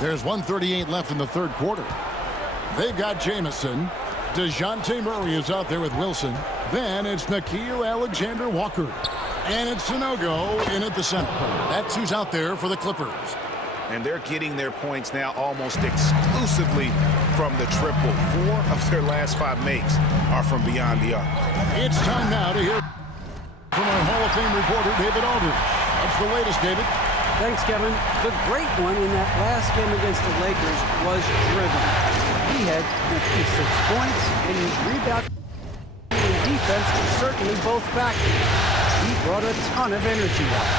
There's 1:38 left in the third quarter. They've got Jamison. DeJounte Murray is out there with Wilson. Then it's Nickeil Alexander-Walker. And it's Sanogo in at the center. That's who's out there for the Clippers. And they're getting their points now almost exclusively from the triple. 4 of their last 5 makes are from beyond the arc. It's time now to hear from our Hall of Fame reporter, David Aldridge. What's the latest, David? Thanks, Kevin. The great one in that last game against the Lakers was Driven. He had 56 points, and his rebound and defense were certainly both factors. He brought a ton of energy out.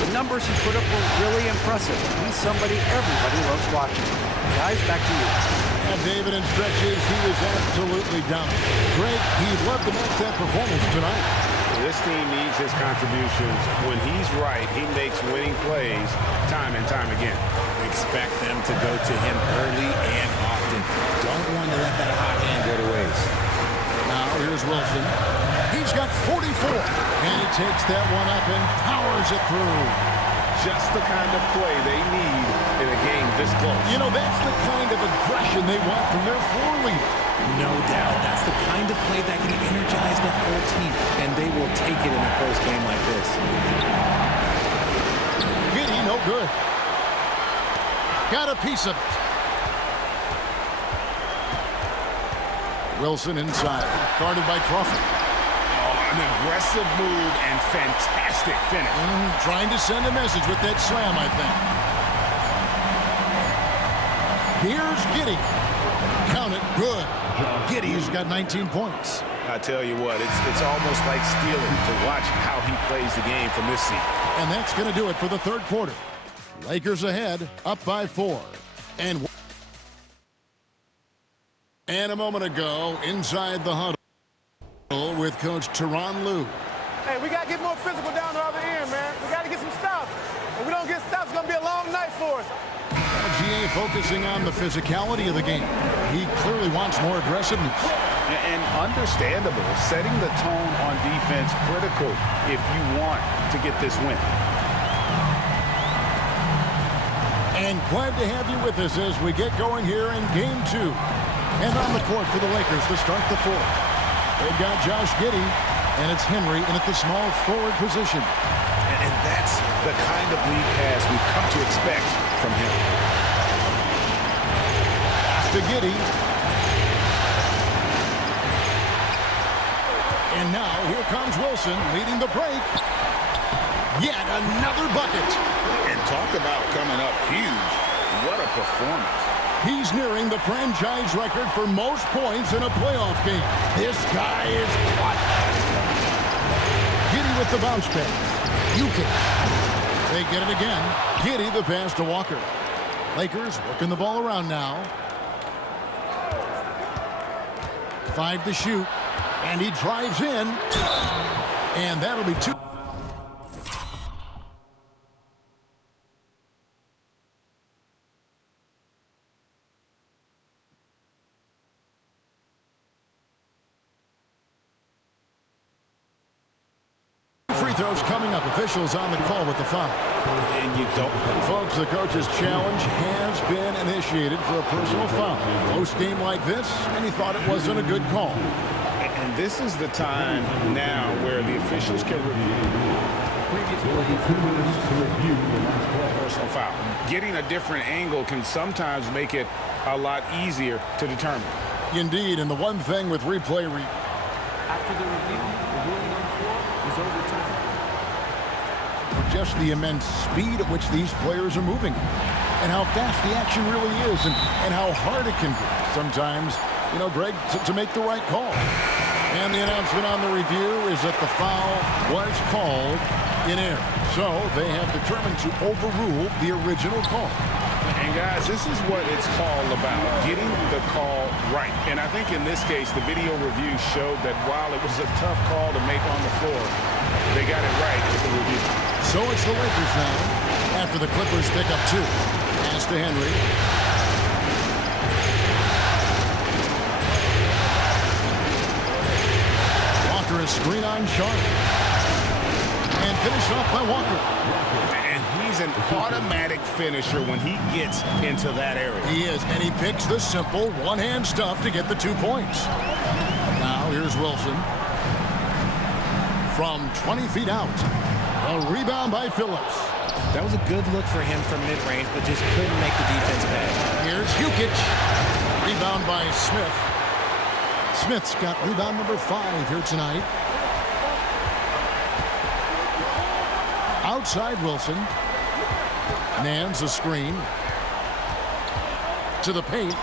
The numbers he put up were really impressive. He's somebody everybody loves watching. Guys, back to you. And David, in stretches, he was absolutely dominant. Greg, he'd love to match that performance tonight. This team needs his contributions. When he's right, he makes winning plays time and time again. Expect them to go to him early and often. Don't want to let that hot hand go to waste. Now here's Wilson. He's got 44. And he takes that one up and powers it through. Just the kind of play they need in a game this close. You know, that's the kind of aggression they want from their floor leader. No doubt. That's the kind of play that can energize the whole team, and they will take it in a close game like this. Giddey, no good. Got a piece of it. Wilson inside, guarded by Crawford. An aggressive move and fantastic finish. Trying to send a message with that slam, I think. Here's Giddey. Count it, good. Giddey's got 19 points. I tell you what, it's almost like stealing to watch how he plays the game from this seat. And that's going to do it for the third quarter. Lakers ahead, up by 4. And a moment ago, inside the huddle with Coach Tyronn Lue. Hey, we got to get more physical down the other end, man. We got to get some stops. If we don't get stops, it's going to be a long night for us. GA focusing on the physicality of the game. He clearly wants more aggressiveness. And understandable, setting the tone on defense critical if you want to get this win. And glad to have you with us as we get going here in Game 2. And on the court for the Lakers to start the fourth. They've got Josh Giddey, and it's Henry in at the small forward position. And that's the kind of lead pass we've come to expect from him. To Giddey. And now here comes Wilson leading the break. Yet another bucket. And talk about coming up huge. What a performance. He's nearing the franchise record for most points in a playoff game. This guy is clutch. Giddey with the bounce pass. They get it again. Giddey the pass to Walker. Lakers working the ball around now. 5 to shoot. And he drives in. And that'll be 2. Free throws coming up. Officials on the call with the foul. And you don't. Folks, the coach's challenge has been initiated for a personal foul. Close game like this, and he thought it wasn't a good call. And this is the time now where the officials can review. Personal foul. Getting a different angle can sometimes make it a lot easier to determine. Indeed, and the one thing with replay After the review, the ruling on the floor is overturned. just the immense speed at which these players are moving and how fast the action really is and how hard it can be sometimes, you know, Greg, to make the right call. And the announcement on the review is that the foul was called in error. So they have determined to overrule the original call. And guys, this is what it's all about, getting the call right. And I think in this case, the video review showed that while it was a tough call to make on the floor, they got it right with the review. So it's the Lakers now after the Clippers pick up 2. Pass to Henry. Walker is screen on Sharp. And finished off by Walker. And he's an automatic finisher when he gets into that area. He is, and he picks the simple one-hand stuff to get the 2 points. Now here's Wilson. From 20 feet out. A rebound by Phillips. That was a good look for him from mid-range, but just couldn't make the defense pay. Here's Jukic. Rebound by Smith. Smith's got rebound number 5 here tonight. Outside Wilson. Nance a screen. To the paint.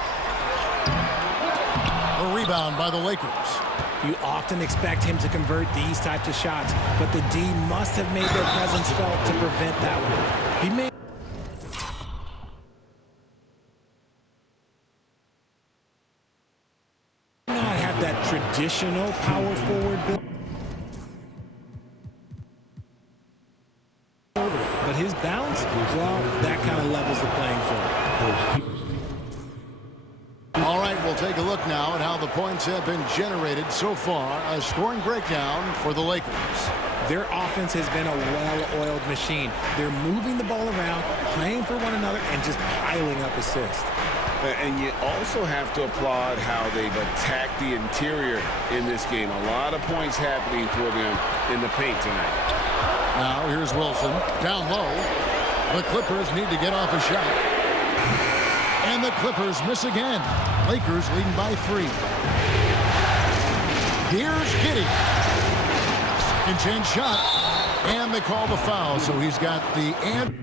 A rebound by the Lakers. You often expect him to convert these types of shots, but the D must have made their presence felt to prevent that one. He may not have that traditional power forward build, but his bounce, well, that kind of levels the playing field. All right, we'll take a look now at how the points have been generated so far. A scoring breakdown for the Lakers. Their offense has been a well-oiled machine. They're moving the ball around, playing for one another, and just piling up assists. And you also have to applaud how they've attacked the interior in this game. A lot of points happening for them in the paint tonight. Now here's Wilson. Down low. The Clippers need to get off a shot. And the Clippers miss again. Lakers leading by 3. Here's Giddey. Second chance shot. And they call the foul, so he's got the and.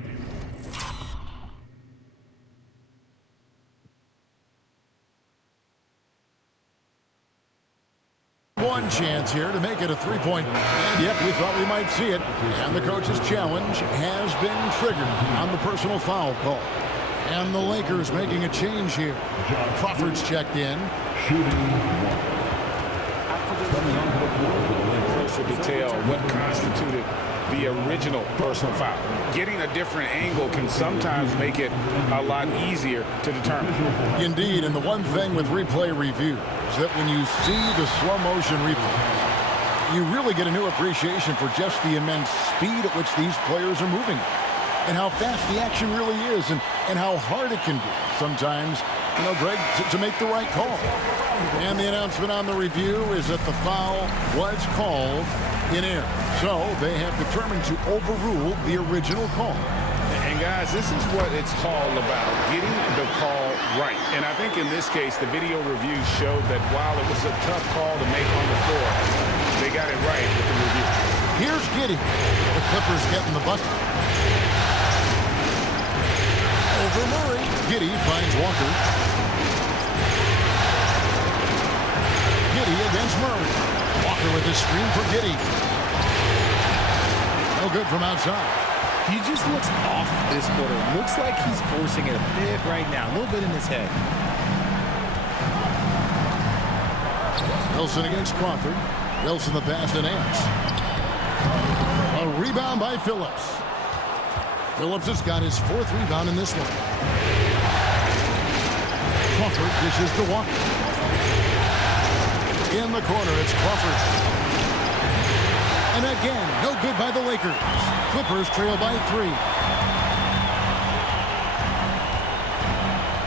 One chance here to make it a 3-point. And yep, we thought we might see it. And the coach's challenge has been triggered on the personal foul call. And the Lakers making a change here. Crawford's checked in. Closer detail, what constituted the original personal foul. Getting a different angle can sometimes make it a lot easier to determine. Indeed, and the one thing with replay review is that when you see the slow motion replay, you really get a new appreciation for just the immense speed at which these players are moving. And how fast the action really is, and how hard it can be sometimes, you know, Greg, to make the right call. And the announcement on the review is that the foul was called in air. So they have determined to overrule the original call. And guys, this is what it's all about, getting the call right. And I think in this case, the video review showed that while it was a tough call to make on the floor, they got it right with the review. Here's Giddey. The Clippers getting the bucket. Over Murray. Giddey finds Walker. Giddey against Murray. Walker with his screen for Giddey. No good from outside. He just looks off this quarter. Looks like he's forcing it a bit right now. A little bit in his head. Wilson against Crawford. Wilson the pass to Nance. A rebound by Phillips. Phillips has got his 4th rebound in this one. Crawford dishes to Walker. In the corner, it's Crawford. And again, no good by the Lakers. Clippers trail by 3.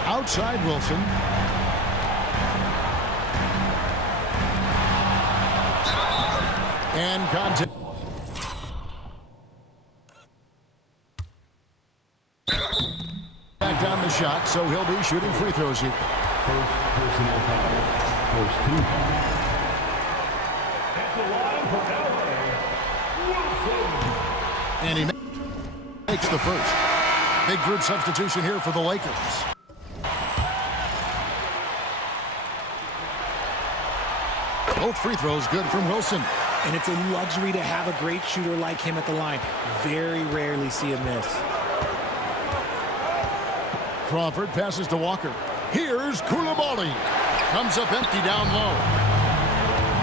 Outside Wilson. And contact. Back down the shot, so he'll be shooting free throws here. First personal foul. First team foul. And he makes the first. Big group substitution here for the Lakers. Both free throws good from Wilson. And it's a luxury to have a great shooter like him at the line. Very rarely see him miss. Crawford passes to Walker. Here's Coulibaly. Comes up empty down low.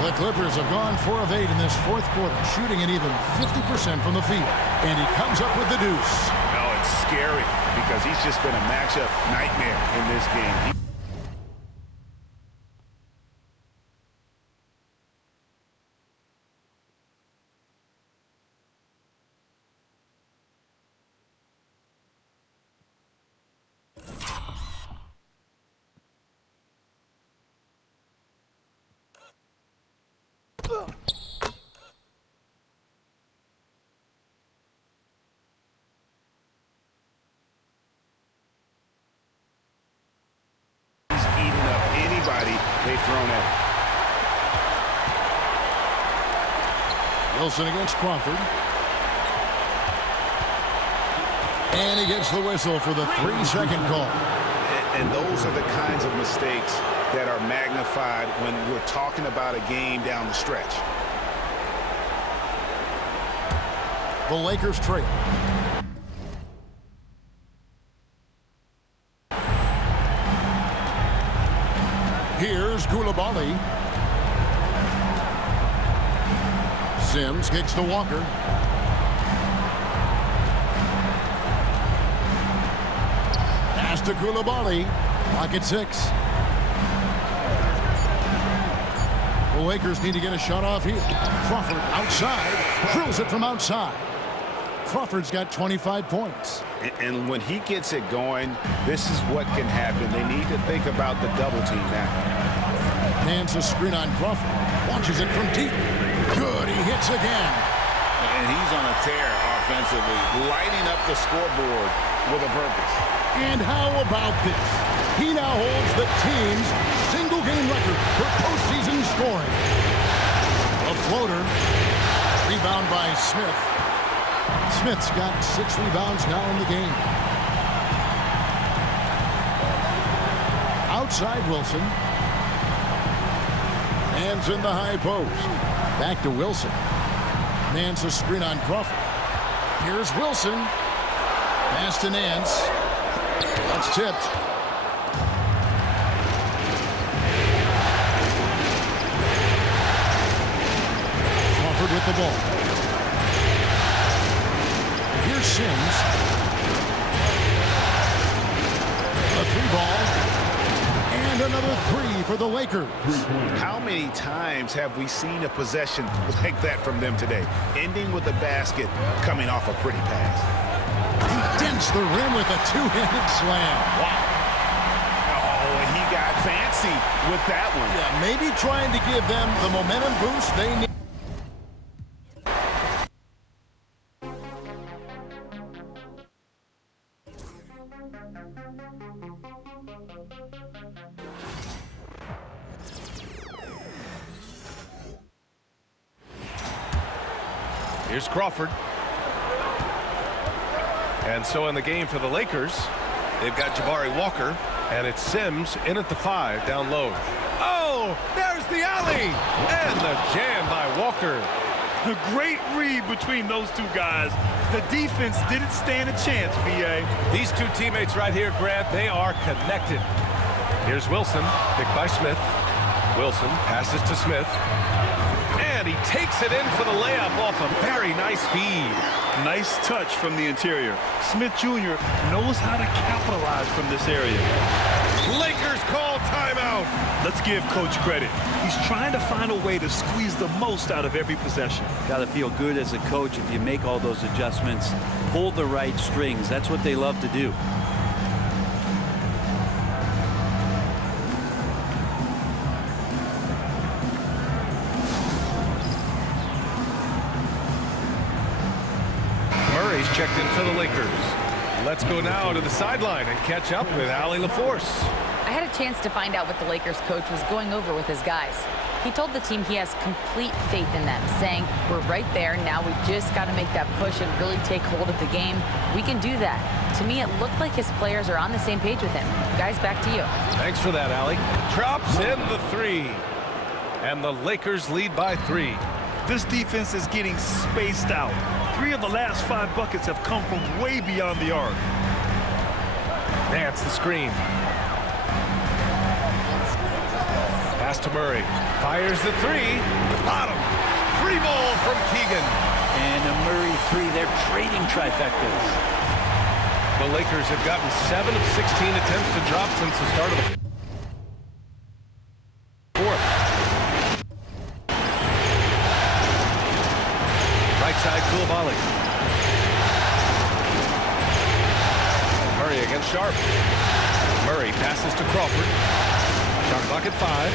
The Clippers have gone 4 of 8 in this 4th quarter, shooting an even 50% from the field. And he comes up with the deuce. No, it's scary because he's just been a matchup nightmare in this game. they've thrown at him. Wilson against Crawford. And he gets the whistle for the 3-second call. And those are the kinds of mistakes that are magnified when we're talking about a game down the stretch. The Lakers trail. Here's Coulibaly. Sims kicks to Walker. Pass to Coulibaly. Clock at 6. The Lakers need to get a shot off here. Crawford outside. Drills it from outside. Crawford's got 25 points. And when he gets it going, this is what can happen. They need to think about the double team now. Hands a screen on Crawford. Launches it from deep. Good. He hits again. And he's on a tear offensively, lighting up the scoreboard with a purpose. And how about this? He now holds the team's single-game record for postseason scoring. A floater. Rebound by Smith. Smith's got 6 rebounds now in the game. Outside Wilson. Hands in the high post. Back to Wilson. Nance a screen on Crawford. Here's Wilson. Pass to Nance. That's tipped. Crawford with the ball. Here's Sims. A 3-ball. And another 3 for the Lakers. How many times have we seen a possession like that from them today? Ending with a basket, coming off a pretty pass. He dents the rim with a 2-handed slam. Wow. Oh, and he got fancy with that one. Yeah, maybe trying to give them the momentum boost they need. Here's Crawford. And so in the game for the Lakers, they've got Jabari Walker, and it's Sims in at the 5 down low. Oh, there's the alley! And the jam by Walker. A great read between those two guys. The defense didn't stand a chance, B.A. These two teammates right here, Grant, they are connected. Here's Wilson, picked by Smith. Wilson passes to Smith. And he takes it in for the layup off a very nice feed. Nice touch from the interior. Smith Jr. knows how to capitalize from this area. Lakers call timeout. Let's give Coach credit. He's trying to find a way to squeeze the most out of every possession. Got to feel good as a coach if you make all those adjustments, pull the right strings. That's what they love to do. Murray's checked in for the Lakers. Let's go now to the sideline and catch up with Allie LaForce. I had a chance to find out what the Lakers coach was going over with his guys. He told the team he has complete faith in them, saying, we're right there, now we just got to make that push and really take hold of the game. We can do that. To me, it looked like his players are on the same page with him. Guys, back to you. Thanks for that, Allie. Drops in the 3. And the Lakers lead by 3. This defense is getting spaced out. 3 of the last 5 buckets have come from way beyond the arc. Nance the screen. Pass to Murray. Fires the 3. Bottom. Free ball from Keegan. And a Murray 3. They're trading trifectas. The Lakers have gotten 7 of 16 attempts to drop since the start of the fourth. Right side, Coulibaly. Murray against Sharp. Murray passes to Crawford. Shot clock at 5.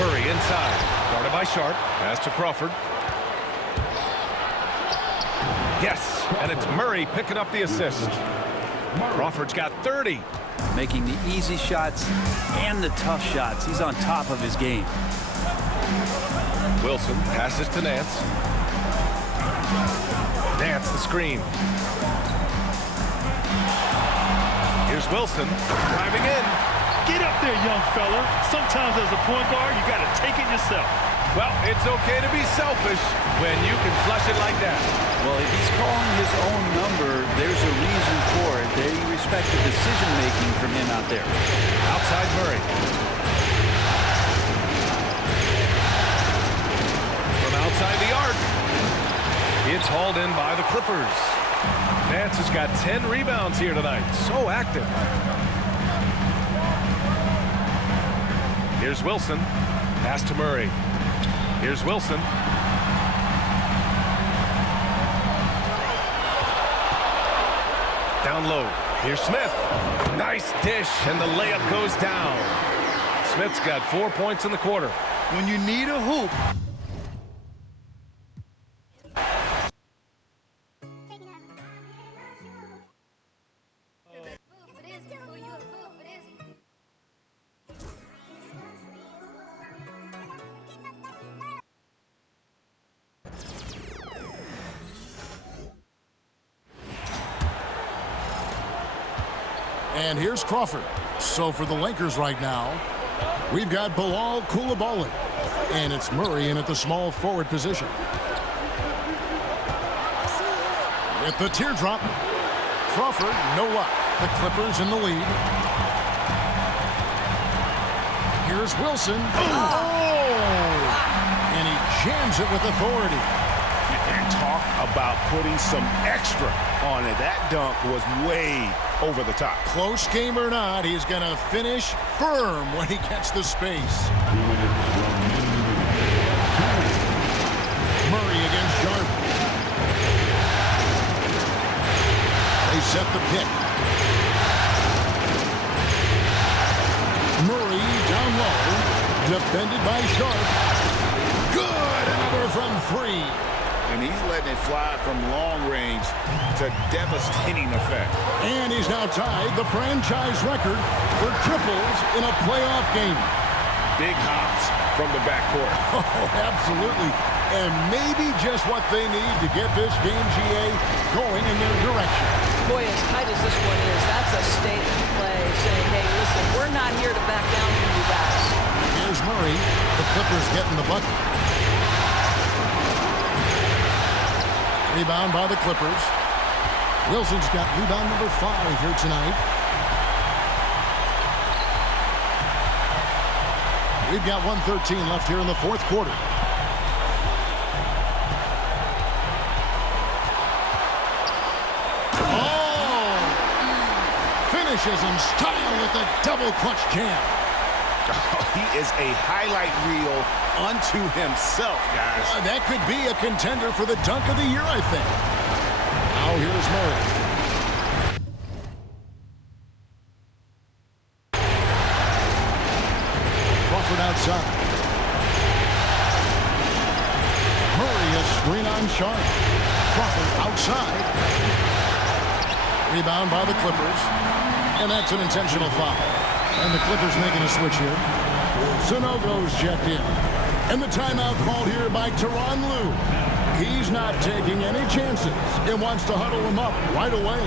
Murray inside. Guarded by Sharp. Pass to Crawford. Yes, and it's Murray picking up the assist. Crawford's got 30. making the easy shots and the tough shots. He's on top of his game. Wilson passes to Nance. Nance the screen. Here's Wilson driving in. Get up there, young fella. Sometimes as a point guard, you got to take it yourself. Well, it's okay to be selfish when you can flush it like that. Well, if he's calling his own number, there's a reason for it. They respect the decision-making from him out there. Outside Murray. From outside the arc. It's hauled in by the Clippers. Nance has got 10 rebounds here tonight. So active. Here's Wilson. Pass to Murray. Here's Wilson. Down low. Here's Smith. Nice dish, and the layup goes down. Smith's got 4 points in the quarter. When you need a hoop, And here's Crawford. So for the Lakers right now, we've got Bilal Coulibaly. And it's Murray in at the small forward position. With the teardrop, Crawford, no luck. The Clippers in the lead. Here's Wilson. Oh! And he jams it with authority. And talk about putting some extra on it. That dunk was way over the top. Close game or not, he's going to finish firm when he gets the space. Murray against Sharp. They set the pick. Murray down low. Defended by Sharp. Good! Another from three. And he's letting it fly from long range to devastating effect. And he's now tied the franchise record for triples in a playoff game. Big hops from the backcourt. Oh, absolutely. And maybe just what they need to get this game, GA, going in their direction. Boy, as tight as this one is, that's a statement play saying, hey, listen, we're not here to back down from you guys. Here's Murray. The Clippers getting the bucket. Rebound by the Clippers. Wilson's got rebound number 5 here tonight. We've got 1:13 left here in the fourth quarter. Oh! Finishes in style with a double clutch jam. Oh, he is a highlight reel unto himself, guys. That could be a contender for the dunk of the year, I think. Now here's Murray. Crawford outside. Murray a screen on Sharp. Crawford outside. Rebound by the Clippers. And that's an intentional foul. And the Clippers making a switch here. Sanogo's checked in. And the timeout called here by Tyronn Lue. He's not taking any chances and wants to huddle him up right away.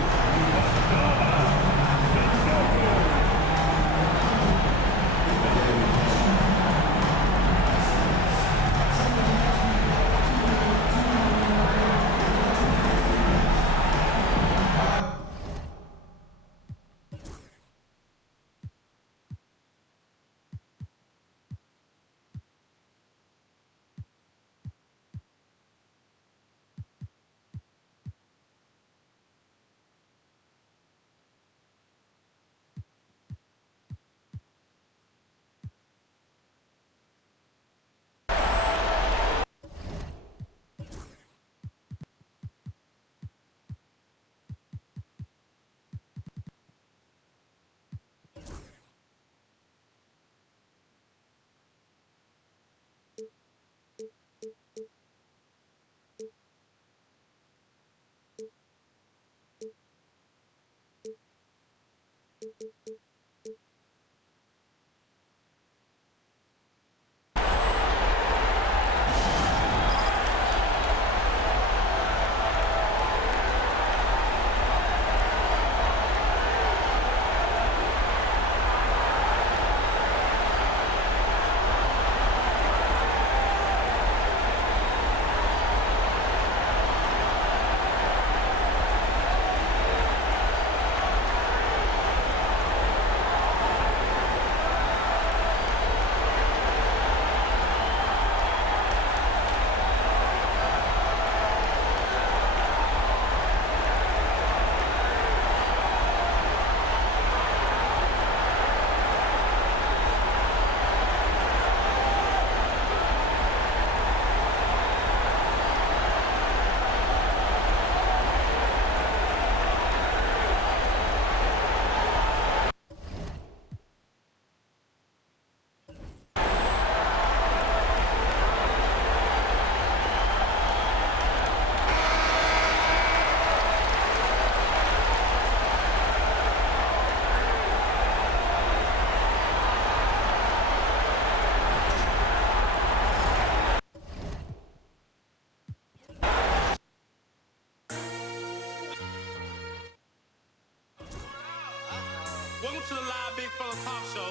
to the Live Big Fella Talk Show.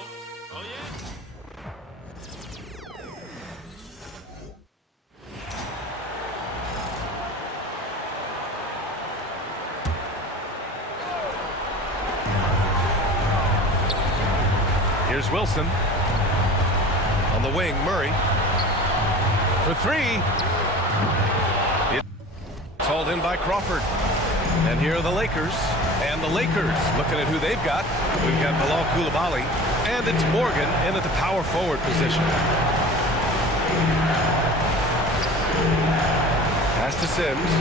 Oh, yeah? Here's Wilson. On the wing, Murray. For three. It's hauled in by Crawford. And here are the Lakers. And the Lakers looking at who they've got. We've got Bilal Coulibaly. And it's Morgan in at the power forward position. Pass to Sims.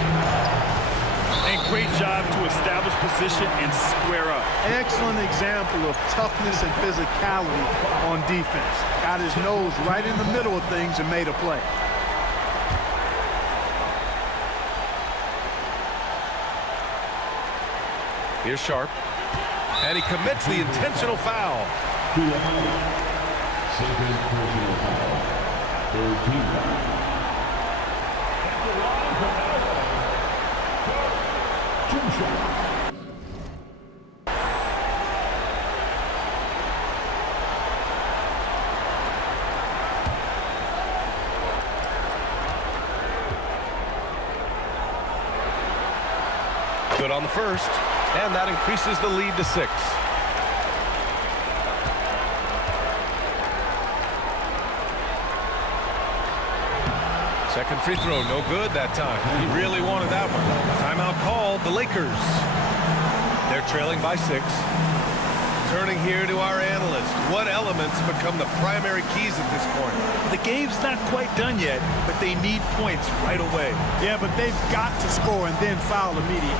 And great job to establish position and square up. Excellent example of toughness and physicality on defense. Got his nose right in the middle of things and made a play. Here's Sharp. And he commits the intentional foul. Second personal foul. Third team foul. Good on the first, and that increases the lead to 6. Second free throw, no good that time. He really wanted that one. Timeout called, the Lakers. They're trailing by 6. Turning here to our analyst. What elements become the primary keys at this point? The game's not quite done yet, but they need points right away. Yeah, but they've got to score and then foul immediately.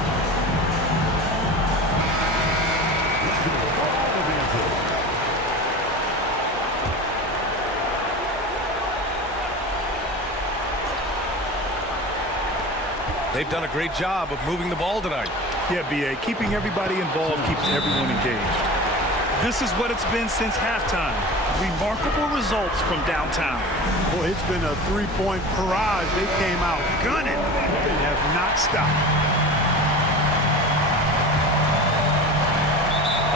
They've done a great job of moving the ball tonight. Yeah, B.A., keeping everybody involved keeps everyone engaged. This is what it's been since halftime. Remarkable results from downtown. Boy, it's been a three-point barrage. They came out gunning. They have not stopped.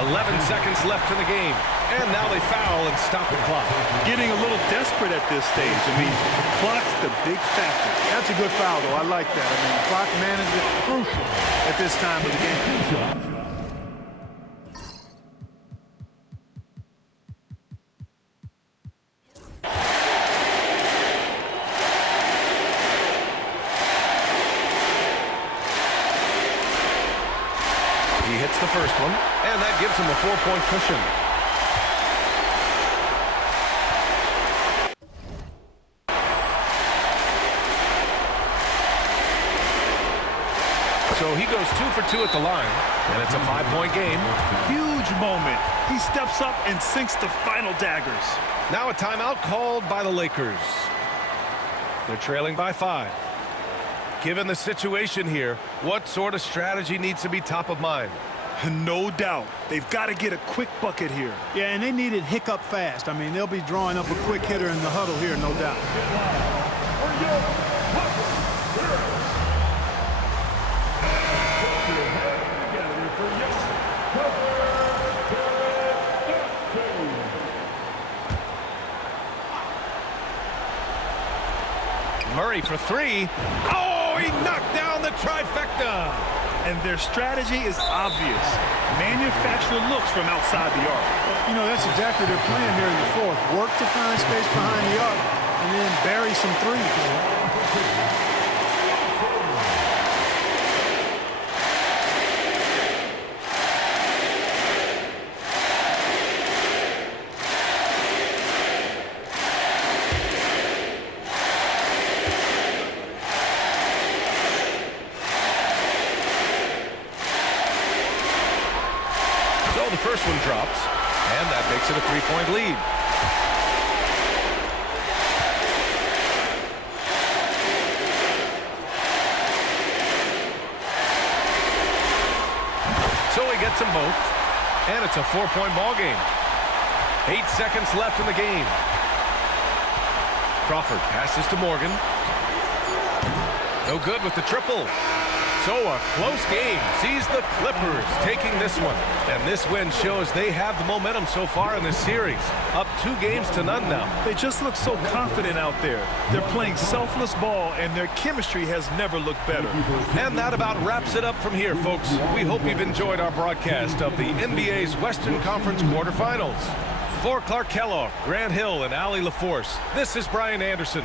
11 seconds left in the game. And now they foul and stop the clock. Getting a little desperate at this stage. I mean, the clock's the big factor. That's a good foul, though. I like that. I mean, clock management crucial at this time of the game. He hits the first one, and that gives him a 4-point cushion. So he goes 2 for 2 at the line, and it's a 5-point game. Huge moment. He steps up and sinks the final daggers. Now a timeout called by the Lakers. They're trailing by 5. Given the situation here, what sort of strategy needs to be top of mind? No doubt. They've got to get a quick bucket here. Yeah, and they need it hiccup fast. I mean, they'll be drawing up a quick hitter in the huddle here, no doubt. Murray for 3. Oh, he knocked down the trifecta. And their strategy is obvious. Manufacture looks from outside the arc. You know, that's exactly their plan here in the fourth. Work to find space behind the arc and then bury some threes. The first one drops, and that makes it a 3-point lead. So he gets them both, and it's a 4-point ball game. 8 seconds left in the game. Crawford passes to Morgan. No good with the triple. So a close game sees the Clippers taking this one. And this win shows they have the momentum so far in this series. Up 2-0 now. They just look so confident out there. They're playing selfless ball, and their chemistry has never looked better. And that about wraps it up from here, folks. We hope you've enjoyed our broadcast of the NBA's Western Conference quarterfinals. For Clark Kellogg, Grant Hill, and Allie LaForce, this is Brian Anderson.